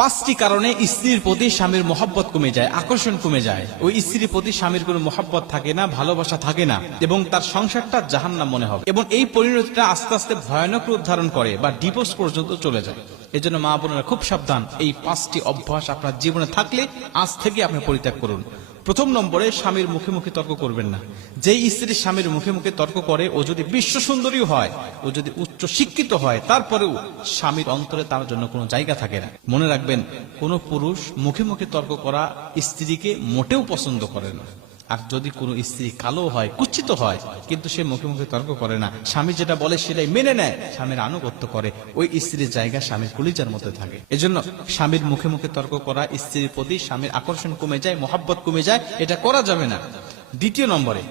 পাঁচটি কারণে স্ত্রীর প্রতি স্বামীর মহব্বত কমে যায়, আকর্ষণ কমে যায়। ওই স্ত্রীর প্রতি স্বামীর কোনো মহব্বত থাকে না, ভালোবাসা থাকে না, এবং তার সংসারটা জাহান্নাম মনে হবে, এবং এই পরিণতিটা আস্তে আস্তে ভয়ানক রূপ ধারণ করে বা ডিভোর্স পর্যন্ত চলে যায়। এই জন্য মা বোনেরা খুব সাবধান, এই পাঁচটি অভ্যাস আপনার জীবনে থাকলে আজ থেকে আপনি পরিত্যাগ করুন। প্রথম নম্বরে, স্বামীর মুখে মুখে তর্ক করবেন না। যেই স্ত্রী স্বামীর মুখে মুখে তর্ক করে, ও যদি বিশ্ব সুন্দরী হয়, ও যদি উচ্চ শিক্ষিত হয়, তারপরেও স্বামীর অন্তরে তার জন্য কোনো জায়গা থাকে না। মনে রাখবেন, কোনো পুরুষ মুখে মুখে তর্ক করা স্ত্রীকে মোটেও পছন্দ করে না। আর যদি কোনো স্ত্রী কালো হয়, কুচ্ছিত হয়, কিন্তু সে মুখে মুখে তর্ক করে না, স্বামী যেটা বলে সেটাই মেনে নেয়, স্বামীর আনুগত্য করে, ওই স্ত্রীর জায়গা স্বামীর কলিজার মধ্যে থাকে। এজন্য স্বামীর মুখে মুখে তর্ক করা স্ত্রীর প্রতি স্বামীর আকর্ষণ কমে যায়, মহব্বত কমে যায়, এটা করা যাবে না। দ্বিতীয় নম্বরে,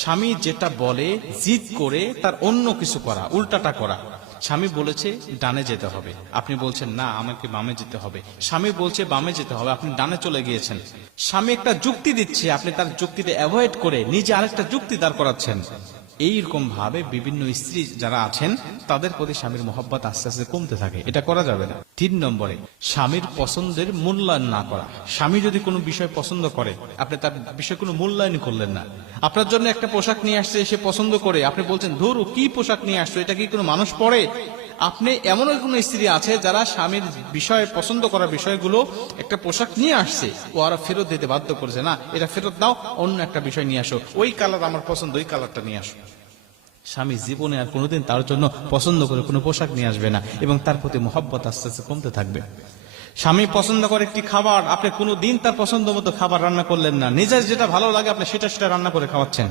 স্বামী যেটা বলে জিদ করে তার অন্য কিছু করা, উল্টাটা করা। স্বামী বলেছে ডানে যেতে হবে, আপনি বলছেন না আমাকে বামে যেতে হবে। স্বামী বলছে বামে যেতে হবে, আপনি ডানে চলে গিয়েছেন। স্বামী একটা যুক্তি দিচ্ছে, আপনি তার যুক্তিতে অ্যাভয়েড করে নিজে আরেকটা যুক্তি দাঁড় করাচ্ছেন। এইরকম ভাবে বিভিন্ন স্ত্রী যারা আছেন, তাদের প্রতি স্বামীর মহব্বত আস্তে আস্তে কমতে থাকে, এটা করা যাবে না। 3 নম্বরে, স্বামীর পছন্দের মূল্যায়ন না করা। স্বামী যদি কোনো বিষয় পছন্দ করে, আপনি তার বিষয়ে কোনো মূল্যায়ন করলেন না। আপনার জন্য একটা পোশাক নিয়ে আসছে, সে পছন্দ করে, আপনি বলছেন ধরু কি পোশাক নিয়ে আসছো, এটা কি কোনো মানুষ পরে? আপনি এমন কোনো স্ত্রী আছে যারা স্বামীর বিষয়ে পছন্দ করা বিষয়গুলো, একটা পোশাক নিয়ে আসছে, ও আরো ফেরত দিতে বাধ্য করেছে, না এটা ফেরত দাও, অন্য একটা বিষয় নিয়ে আসো, ওই কালার আমার পছন্দ, ওই কালারটা নিয়ে আসো। স্বামী জীবনে আর কোনোদিন তার জন্য পছন্দ করে কোনো পোশাক নিয়ে আসবে না, এবং তার প্রতি মহব্বত আস্তে আস্তে কমতে থাকবে। স্বামী পছন্দ করে একটি খাবার, আপনি কোনোদিন তার পছন্দ মতো খাবার রান্না করলেন না, নিজের যেটা ভালো লাগে আপনি সেটা রান্না করে খাওয়াচ্ছেন।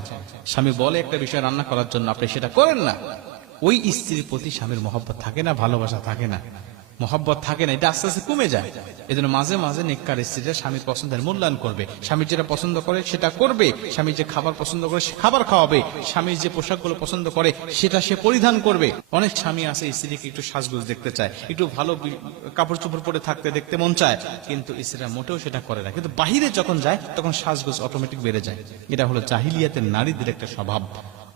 স্বামী বলে একটা বিষয় রান্না করার জন্য, আপনি সেটা করেন না। ওই স্ত্রীর প্রতি স্বামীর মহব্বত থাকে না, ভালোবাসা থাকে না, মহব্বত থাকে না, এটা আস্তে আস্তে কমে যায়। এজন্য মাঝে মাঝে নেককার স্ত্রীরা স্বামীর পছন্দের মূল্যায়ন করবে, স্বামী যেটা পছন্দ করে সেটা করবে, স্বামী যে খাবার পছন্দ করে সে খাবার খাওয়াবে, স্বামী যে পোশাকগুলো পছন্দ করে সেটা সে পরিধান করবে। অনেক স্বামী আছে স্ত্রীকে একটু সাজগোজ দেখতে চায়, একটু ভালো কাপড় চোপড় পরে থাকতে দেখতে মন চায়, কিন্তু স্ত্রীরা মোটেও সেটা করে না। কিন্তু বাহিরে যখন যায় তখন সাজগোজ অটোমেটিক বেড়ে যায়। এটা হলো জাহিলিয়াতের নারীদের একটা স্বভাব।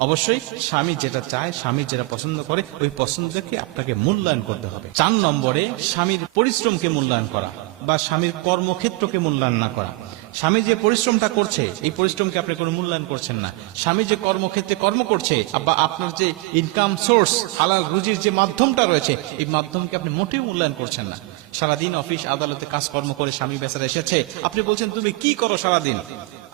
অবশ্যই স্বামী যেটা চায়, স্বামী যেটা পছন্দ করে, ওই পছন্দকে আপনাকে মূল্যায়ন করতে হবে। 4 নম্বরে, স্বামীর পরিশ্রমকে মূল্যায়ন করা বা স্বামীর কর্মক্ষেত্রকে মূল্যায়ন না করা। স্বামী যে পরিশ্রমটা করছে, এই পরিশ্রমকে আপনি কোনো মূল্যায়ন করছেন না। স্বামী যে কর্মক্ষেত্রে কর্ম করছে, বা আপনার যে ইনকাম সোর্স, হালাল রুজির যে মাধ্যমটা রয়েছে, এই মাধ্যমকে আপনি মোটেও মূল্যায়ন করছেন না। সারাদিন অফিস আদালতে কাজকর্ম করে স্বামী বেচারা এসেছে, আপনি বলছেন তুমি কি করো সারাদিন?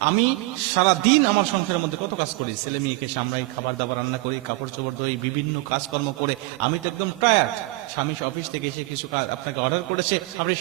আমি সারাদিন আমার সংসারের মধ্যে কত কাজ করি, ছেলে মেয়েকে সামলাই, খাবার দাবার রান্না করি, কাপড় চোপড় ধরি, বিভিন্ন কাজকর্ম করে আমি তো একদম টায়ার্ড। স্বামী অফিস থেকে এসে কিছু কাজ আপনাকে অর্ডার করেছে, আপনি